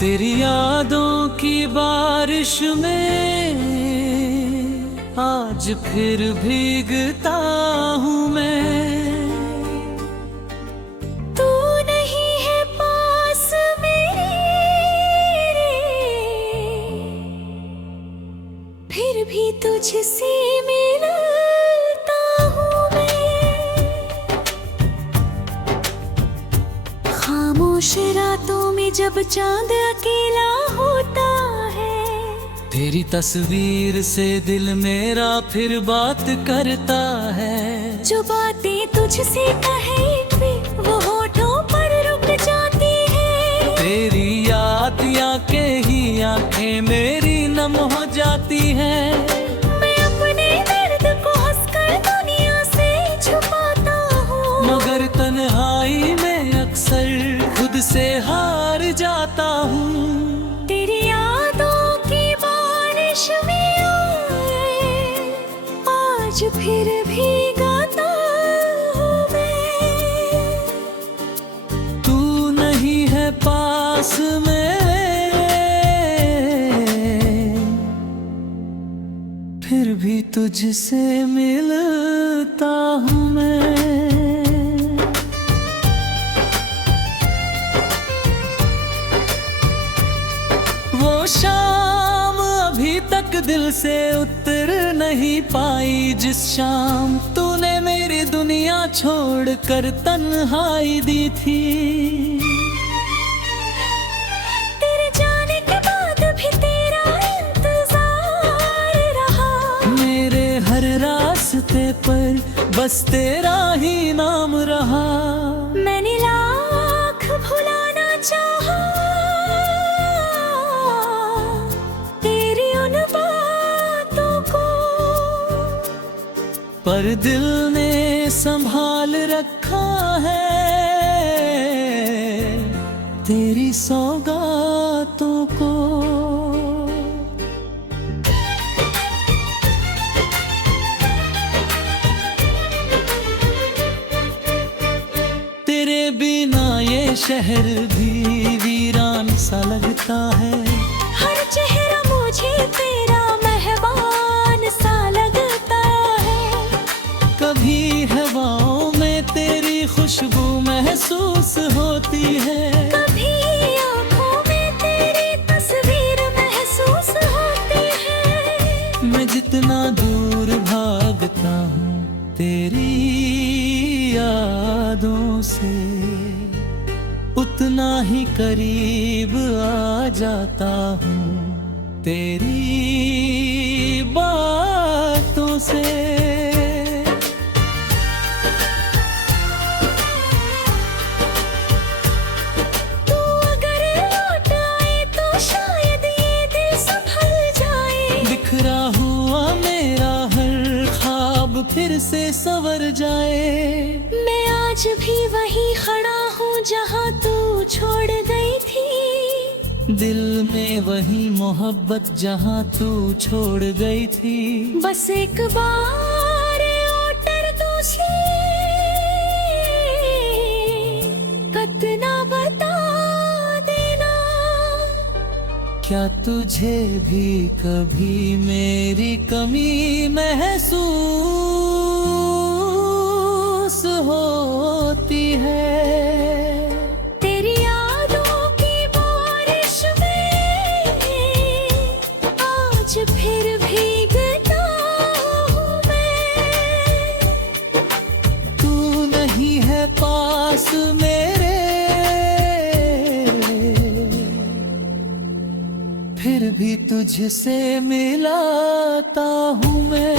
तेरी यादों की बारिश में आज फिर भीगता हूँ मैं। तू नहीं है पास मेरे, फिर भी तुझसे मिलता हूँ मैं। खामोश रातों में जब चांद अकेला होता है, तेरी तस्वीर से दिल मेरा फिर बात करता है। जो बातें तुझसे कहे भी वो होठों पर रुक जाती है। तेरी याद आके ही आंखें मेरी नम हो जाती हैं। मैं अपने दर्द को हंसकर दुनिया से छुपाता हूँ, मगर तन्हाई में अक्सर खुद से हार जाता हूँ। तेरी यादों की बारिश में आज फिर भीगता हूँ मैं। तू नहीं है पास में, फिर भी तुझसे मिलता हूँ मैं। वो शाम अभी तक दिल से उतर नहीं पाई, जिस शाम तूने मेरी दुनिया छोड़कर तन्हाई दी थी। तेरे जाने के बाद भी तेरा इंतजार रहा, मेरे हर रास्ते पर बस तेरा ही नाम रहा। मैंने लाख भुलाना चाहा तेरी उन बातों को, पर दिल ने संभाल रखा है तेरी सौगातों को। तेरे बिना ये शहर भी वीरान सा लगता है। हर चेहरा मुझे तेरा मेहमान सा लगता है। कभी हवाओं में तेरी खुशबू महसूस होती है। कभी आँखों में तेरी तस्वीर महसूस होती है। मैं जितना दूर भागता हूँ तेरी यादों से, उतना ही करीब आ जाता हूँ तेरी बातों से। तू अगर लौट आए तो शायद ये दिल संभल जाए। बिखरा हुआ मेरा हर ख्वाब फिर से संवर जाए। मैं आज भी वहीं खड़ा हूँ जहाँ तू छोड़ गई थी। दिल में वही मोहब्बत जहाँ तू छोड़ गई थी। बस एक बार ओटर तुझे कतना बता देना। क्या तुझे भी कभी मेरी कमी महसूस होती है? तेरी यादों की बारिश में आज फिर भीगता हूँ मैं। तू नहीं है पास मेरे, फिर भी तुझसे मिलाता हूँ मैं।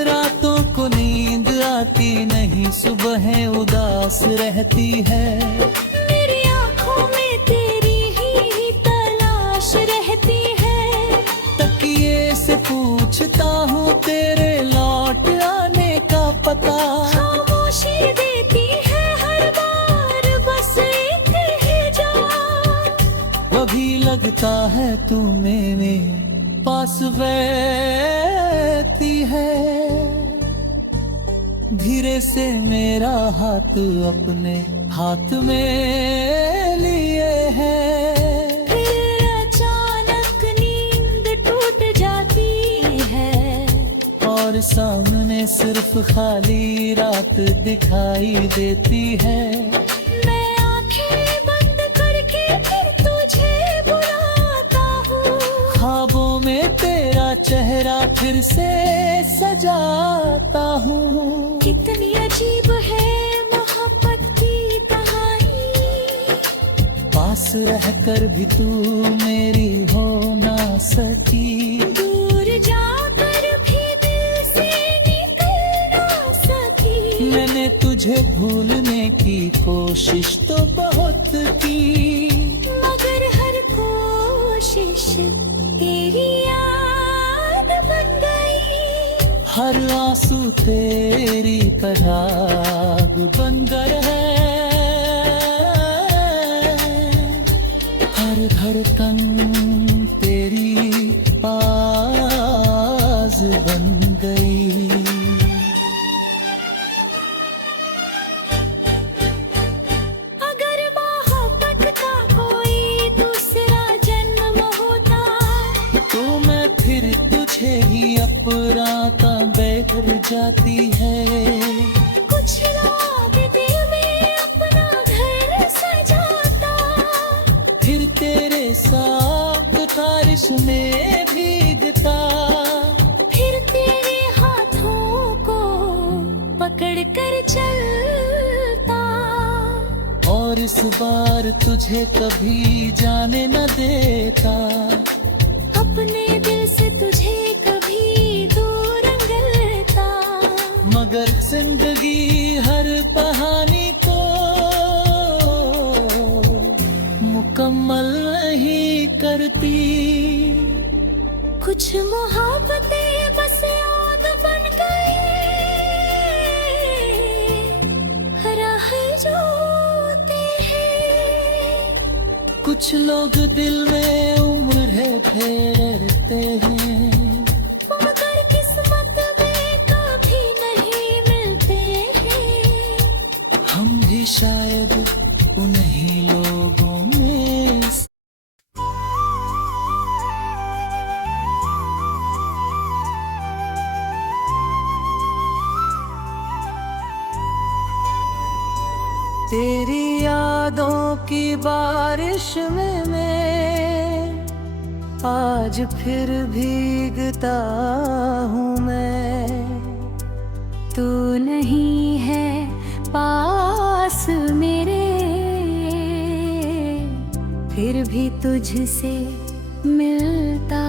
रातों को नींद आती नहीं, सुबह उदास रहती है। मेरी आँखों में तेरी ही तलाश रहती है। तकिए से पूछता हूँ तेरे लौट आने का पता। खामोशी देती है हर बार बस एक ही जवाब। कभी लगता है तू मैंने पास बैठती है, धीरे से मेरा हाथ अपने हाथ में लिए है। फिर अचानक नींद टूट जाती है और सामने सिर्फ खाली रात दिखाई देती है। मैं आंखें बंद करके फिर तुझे बुलाता हूँ, ख्वाबों में तेरा चेहरा फिर से सजाता हूँ। कितनी अजीब है मोहब्बत की कहानी, पास रहकर भी तू मेरी हो ना सकी। दूर जाकर भी दिल से निकल ना सकी। मैंने तुझे भूलने की कोशिश तो बहुत की, मगर हर कोशिश तेरी याद बन गई। हर आंसू तेरी पराग बन गए है। हर धड़कन तेरी आवाज बन गई। अगर मोहब्बत का कोई दूसरा जन्म होता तो मैं फिर तुझे ही अपनाता बैठ जाती है। कुछ लोग दिल में अपना घर सजाता, फिर तेरे साथ बारिश में भीगता, फिर तेरे हाथों को पकड़ कर चलता। और इस बार तुझे कभी जाने न देता। अपने दिल से तुझे कभी दूर अंगलता, मगर जिंदगी हर कहानी को मुकम्मल नहीं करती। कुछ मोहब्बतें बस याद बन गई, राह जोते हैं। कुछ लोग दिल में उम्र है फेरते हैं, मगर किस्मत में कभी नहीं मिलते हैं। हम भी शायद उन्हीं लोगों में तेरी यादों की बारिश में मैं आज फिर भीगता हूँ मैं। तू नहीं है पास मेरे, फिर भी तुझसे मिलता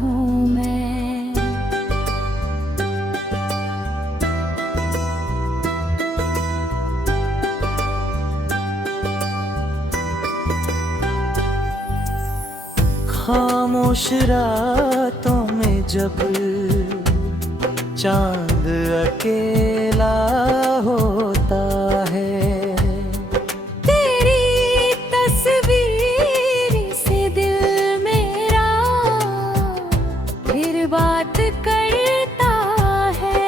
हूँ मैं। खामोश रातों में जब चांद अकेला होता है, तेरी तस्वीर से दिल मेरा फिर बात करता है।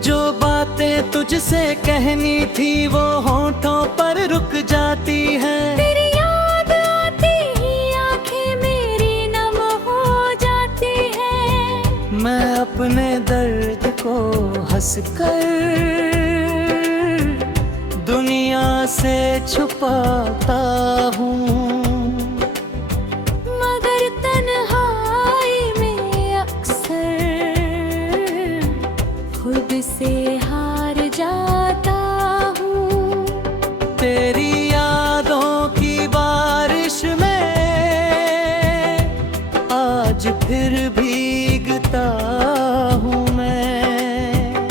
जो बातें तुझसे कहनी थी वो होठों पर रुक जाती हैं। तेरी याद आती ही आंखें मेरी नम हो जाती हैं। मैं अपने दर्द को हंसकर दुनिया से छुपाता हूँ, मगर तन्हाई में अक्सर खुद से हार जाता हूँ। तेरी यादों की बारिश में आज फिर भीगता हूँ मैं।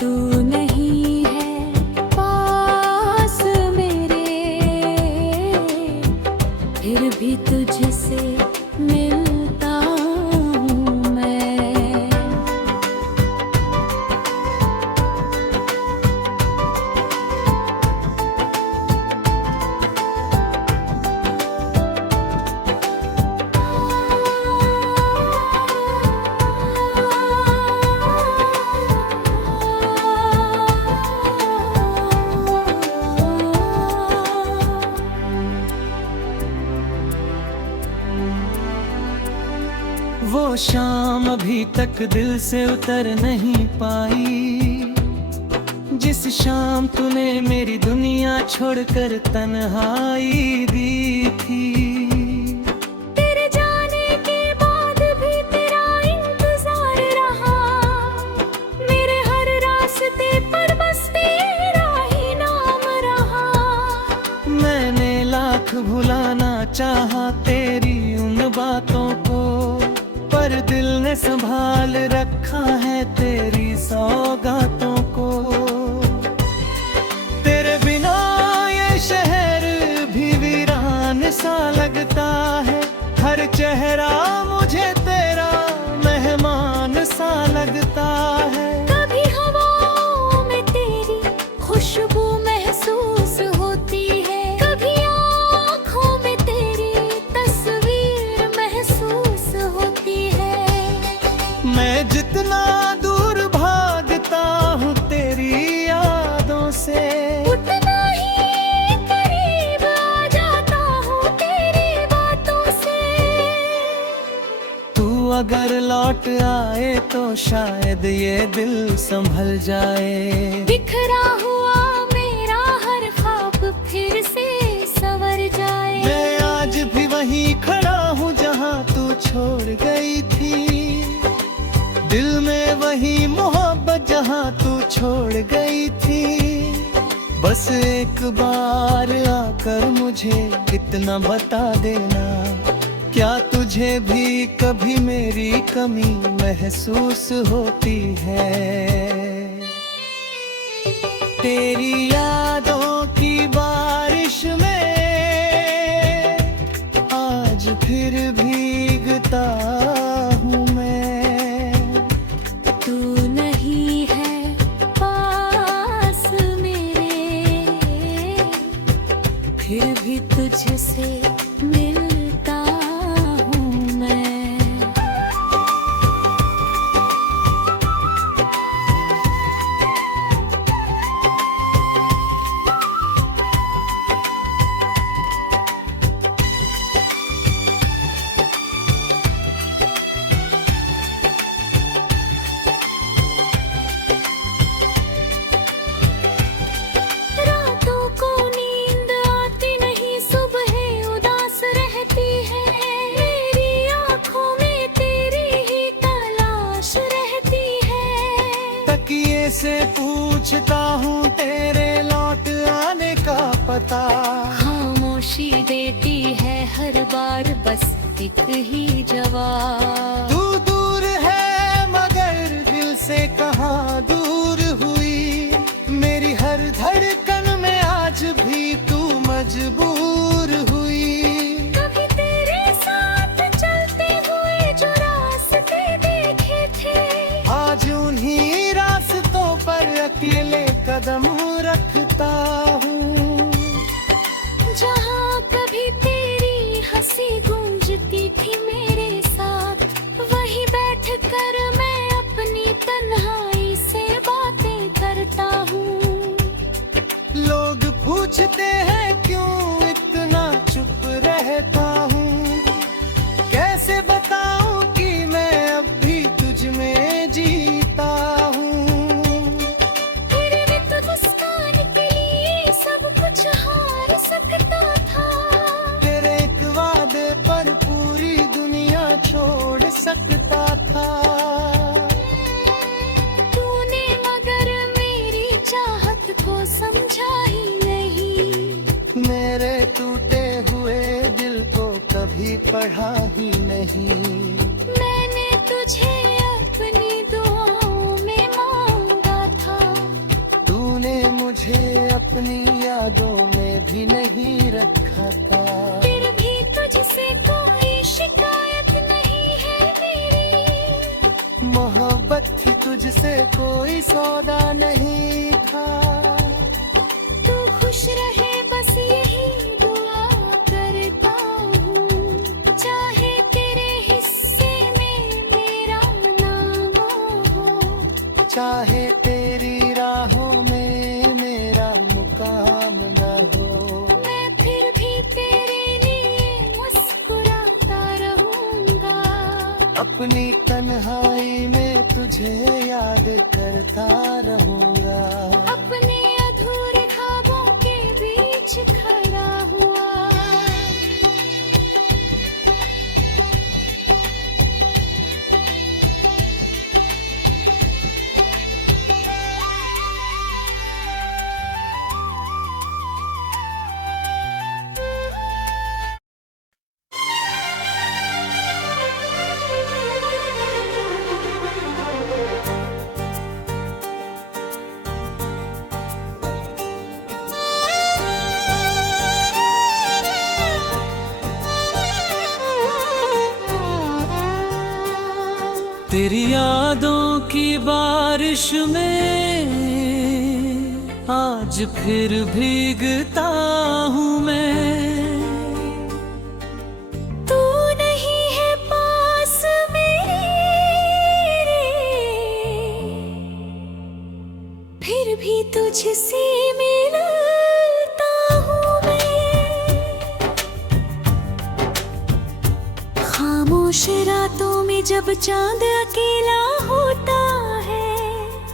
तू नहीं है पास मेरे, फिर भी तुझसे मिलता हूँ मैं। वो शाम अभी तक दिल से उतर नहीं पाई, जिस शाम तूने मेरी दुनिया छोड़कर तन्हाई दी थी। तेरे जाने के बाद भी तेरा इंतजार रहा, मेरे हर रास्ते पर बस तेरा ही नाम रहा। मैंने लाख भुलाना चाहा तेरी उन बातों को, पर दिल ने संभाल रखा है तेरी सौगातों को। तेरे बिना ये शहर भी वीरान सा लगता है, हर चेहरा मुझे तेरा मेहमान सा लगता है। कभी हवाओं में तेरी खुशबू महसूस होती है, कभी आँखों में तेरी तस्वीर महसूस होती है। मैं जितना दूर भागता हूँ तेरी यादों से, उतना ही करीब आ जाता हूँ तेरी बातों से। तू अगर लौट आए तो शायद ये दिल संभल जाए। बिखरा हुआ मेरा हर ख्वाब फिर से संवर जाए। मैं आज भी वहीं खड़ा हूँ जहाँ तू छोड़ गई थी, दिल में वही मोहब्बत जहाँ तू छोड़ गई थी। बस एक बार आकर मुझे इतना बता देना, क्या तुझे भी कभी मेरी कमी महसूस होती है? तेरी यादों की बारिश में आज फिर भीगता हूँ मैं। तू नहीं है पास मेरे, फिर भी तुझसे मिलता हूँ मैं। रातों को नींद आती नहीं, सुबह उदास रहती है, मेरी आँखों में तेरी ही तलाश रहती है। तकिए से पूछता हूँ तेरे लौट आने का पता, खामोशी देती है हर बार बस एक ही जवाब। तू दूर है मगर दिल से कहाँ दूर हुई, मेरी हर धड़कन में आज भी तू मजबूर हुई। कभी तेरे साथ चलते हुए जो रास्ते देखे थे, आज उन्हीं रास्तों पर अकेले कदम रखता हूँ। जहाँ कभी तेरी हंसी गूंजती थी मेरे साथ, वहीं बैठकर मैं अपनी तन्हाई से बातें करता हूँ। लोग पूछते हैं क्यों इतना चुप रहता हूँ, कैसे बताऊं कि मैं अब भी तुझ में जीता हूँ। फिर भी तो मुस्कान के लिए सब कुछ हार सकता था, तेरे एक वादे पर पूरी दुनिया छोड़ सकता था। तूने मगर मेरी चाहत को समझा ही नहीं, मेरे टूटे हुए दिल को कभी पढ़ा ही नहीं। मैंने तुझे अपनी दुआओं में मांगा था, तूने मुझे अपनी यादों में भी नहीं रखा था। फिर भी तुझसे कोई शिकायत नहीं है मेरी, मोहब्बत थी तुझसे कोई सौदा नहीं था। तू खुश रहे बस यही दुआ करता हूँ, चाहे तेरे हिस्से में मेरा नाम हो, चाहे तेरी राहों में मेरा मुकाम न हो। मैं फिर भी तेरे लिए मुस्कुराता रहूंगा। अपनी तन्हाई में तुझे याद करता रहूंगा। अपने अधूरे ख्वाबों के बीच खड़ा हुआ। तेरी यादों की बारिश में आज फिर भीगता हूँ मैं। तू नहीं है पास मेरे, फिर भी तुझसे मिलता हूँ मैं। खामोश रातों में जब चांद अकेला होता है,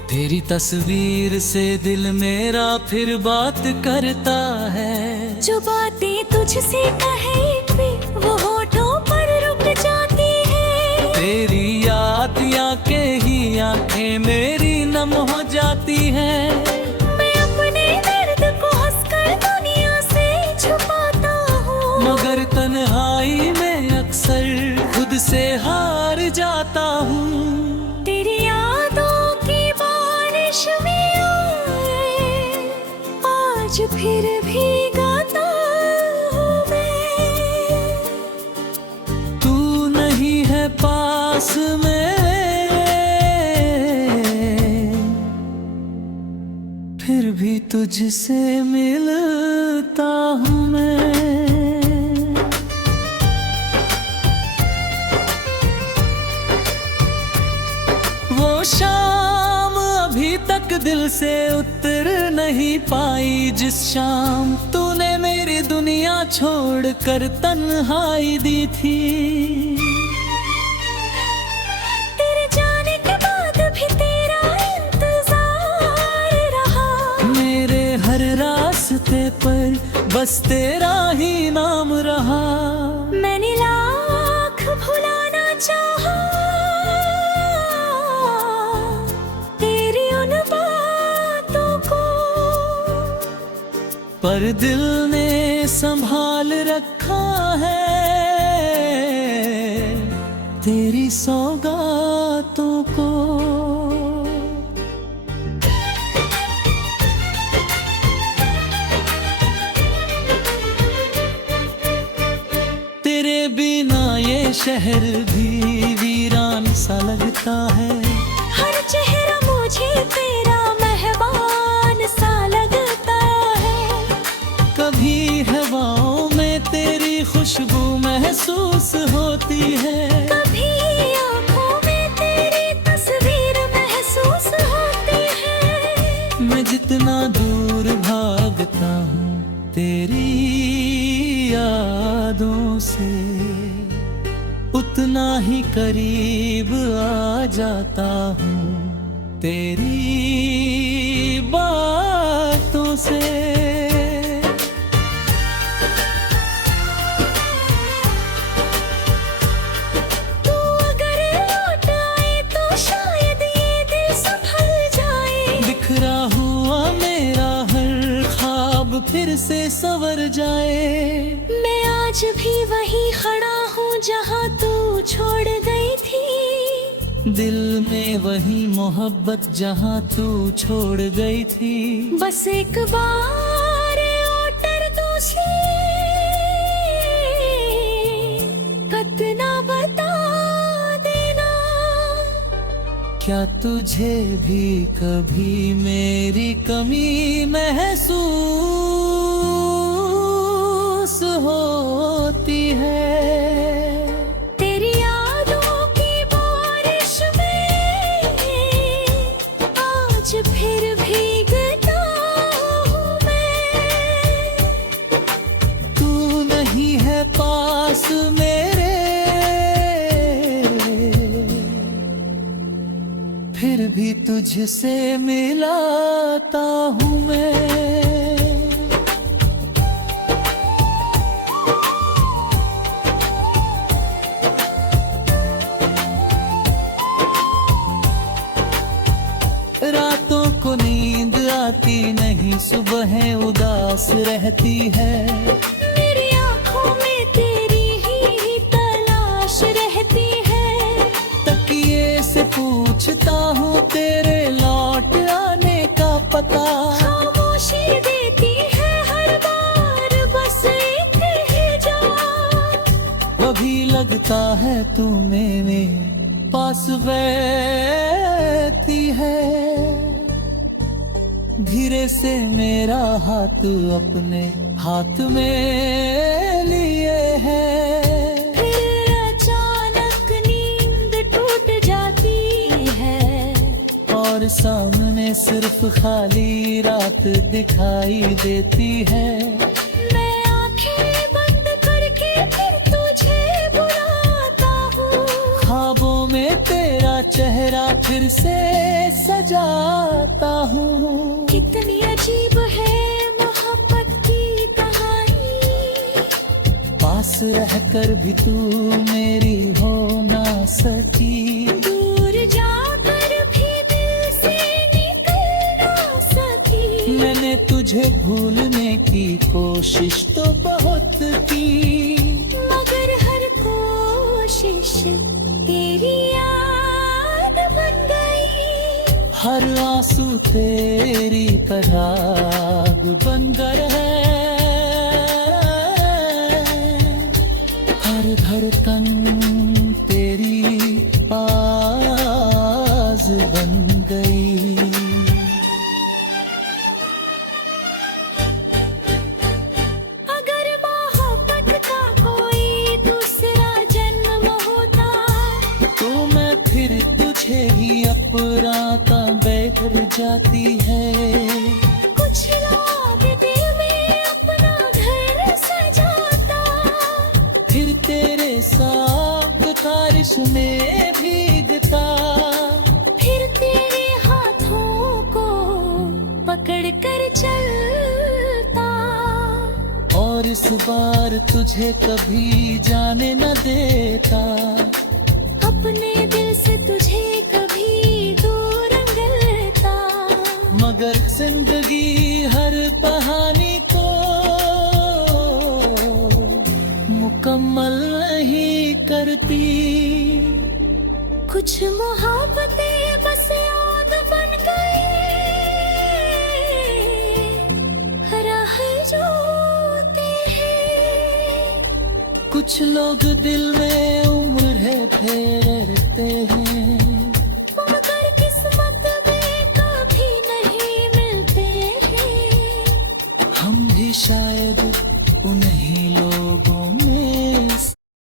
तेरी तस्वीर से दिल मेरा फिर बात करता है। जो बातें तुझसे कहे भी वो होठों पर रुक जाती है। तेरी याद आके ही आंखें मेरी नम हो जाती हैं। मैं अपने दर्द को हंसकर दुनिया से छुपाता हूँ, मगर तन्हाई में अक्सर खुद से हार जाता हूँ। तेरी यादों की बारिश में आए, आज फिर भीगता हूँ मैं। तू नहीं है पास में, फिर भी तुझसे मिलता हूँ मैं। वो शाम अभी तक दिल से उतर नहीं पाई, जिस शाम तूने मेरी दुनिया छोड़कर तन्हाई दी थी। तेरे जाने के बाद भी तेरा इंतजार रहा। मेरे हर रास्ते पर बस तेरा ही नाम रहा। मैंने लाख भुलाना चाहा तेरी उन बातों को, पर दिल ने संभाल रखा है तेरी सौगातों को। तेरे बिना ये शहर भी वीरान सा लगता है। हर चेहरा मुझे तेरा मेहमान सा लगता है। कभी हवाओं में तेरी खुशबू महसूस होती है। कभी आँखों में तेरी तस्वीर महसूस होती है। मैं जितना दूर भागता हूँ तेरी यादों से, उतना ही करीब आ जाता हूँ तेरी बातों से। तू अगर लौट आए तो शायद ये दिल संभल जाए। बिखरा हुआ मेरा हर ख्वाब फिर से संवर जाए। मैं आज भी वहीं खड़ा हूँ जहाँ तू छोड़ गई थी। दिल में वही मोहब्बत जहाँ तू छोड़ गई थी। बस एक बार ओटर दूसरी कतना बता देना। क्या तुझे भी कभी मेरी कमी महसूस होती है? तेरी यादों की बारिश में आज फिर भीगता हूँ मैं। तू नहीं है पास मेरे, तुझसे मिलाता हूँ मैं। रातों को नींद आती नहीं, सुबह उदास रहती है। मेरी आँखों में तेरी ही तलाश रहती है। तकिए से पूछता हूँ तेरे लौट आने का पता। खामोशी देती है हर बार बस एक ही जवाब। अभी लगता है तू मेरे पास बैठी है। धीरे से मेरा हाथ अपने हाथ में लिए है। फिर अचानक नींद टूट जाती है और सामने सिर्फ खाली रात दिखाई देती है। मैं आंखें बंद करके फिर तुझे बुलाता हूँ। ख्वाबों में तेरा चेहरा फिर से सजाता हूँ। कितनी अजीब है मोहब्बत की कहानी। पास रहकर भी तू मेरी हो ना सकी। दूर जाकर भी दिल से निकल ना सकी। मैंने तुझे भूलने की कोशिश तो बहुत की, मगर हर कोशिश तेरी याद बन गई। हर आंसू तेरी पराग बन गए हैं। हर धड़कन तेरी आवाज बन गई। अगर मोहब्बत का कोई दूसरा जन्म होता तो मैं फिर तुझे ही अपनाता बैठ जाती है। कुछ लोग दिल में अपना घर सजाता। फिर तेरे साथ बारिश में भीगता। फिर तेरे हाथों को पकड़ कर चलता। और इस बार तुझे कभी जाने न देता। अपने दिल से तुझे कभी दूर अंगलता। मगर जिंदगी हर कहानी को मुकम्मल नहीं करती। कुछ मोहब्बतें बस याद बन गई। राह जोते हैं। कुछ लोग दिल में उम्र है फेरते हैं।